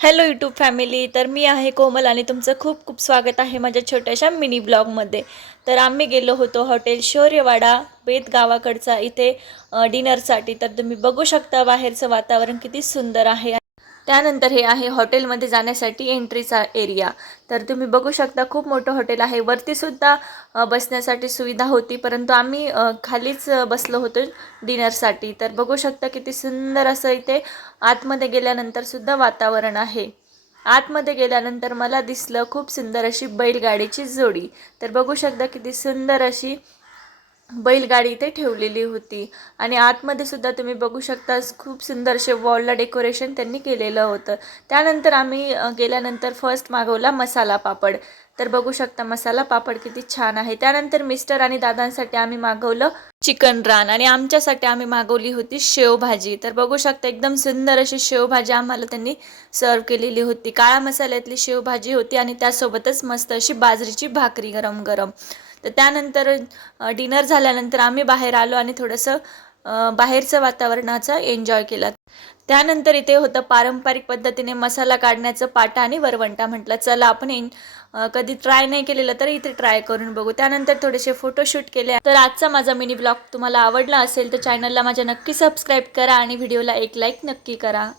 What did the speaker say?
Hello YouTube family. तर मी आहे कोमल आणि तुमचं खूप खूप स्वागत आहे माझ्या छोट्याशा मिनी ब्लॉगमध्ये. तर आम्ही गेलो होतो हॉटेल शौर्यवाडा बेत गावाकडचा इथे डिनरसाठी. तर तुम्ही बघू शकता बाहेरचं वातावरण किती सुंदर आहे. त्यानंतर हे आहे हॉटेलमध्ये जाण्यासाठी एंट्रीचा एरिया. तर तुम्ही बघू शकता खूप मोठं हॉटेल आहे. वरतीसुद्धा बसण्यासाठी सुविधा होती, परंतु आम्ही खालीच बसलो होतो डिनरसाठी. तर बघू शकता किती सुंदर असं इथे आतमध्ये गेल्यानंतरसुद्धा वातावरण आहे. आतमध्ये गेल्यानंतर मला दिसलं खूप सुंदर अशी बैलगाडीची जोडी. तर बघू शकता किती सुंदर अशी बैलगाडी इथे ठेवलेली होती. आणि आतमध्ये सुद्धा तुम्ही बघू शकता खूप सुंदर असे वॉलला डेकोरेशन त्यांनी केलेलं होतं. त्यानंतर आम्ही गेल्यानंतर फर्स्ट मागवला मसाला पापड. तर बघू शकता मसाला पापड किती छान आहे. त्यानंतर मिस्टर आणि दादांसाठी आम्ही मागवलं चिकन रान आणि आमच्यासाठी आम्ही मागवली होती शेवभाजी. तर बघू शकता एकदम सुंदर अशी शेवभाजी आम्हाला त्यांनी सर्व केलेली होती. काळा मसाल्यातली शेवभाजी होती आणि त्यासोबतच मस्त अशी बाजरीची भाकरी गरम गरम. तर त्यानंतर डिनर झाल्यानंतर आम्ही बाहेर आलो आणि थोडंसं बाहेरचं वातावरणाचा एन्जॉय केला. त्यानंतर इथे होतं पारंपरिक पद्धतीने मसाला काढण्याचं पाटा आणि वरवंटा. म्हटलं चला आपण कधी ट्राय नाही केलेलं तर इथे ट्राय करून बघू. त्यानंतर थोडेसे फोटोशूट केले. तर आजचा माझा मिनी ब्लॉग तुम्हाला आवडला असेल तर चॅनलला माझ्या नक्की सबस्क्राईब करा आणि व्हिडिओला एक लाईक नक्की करा.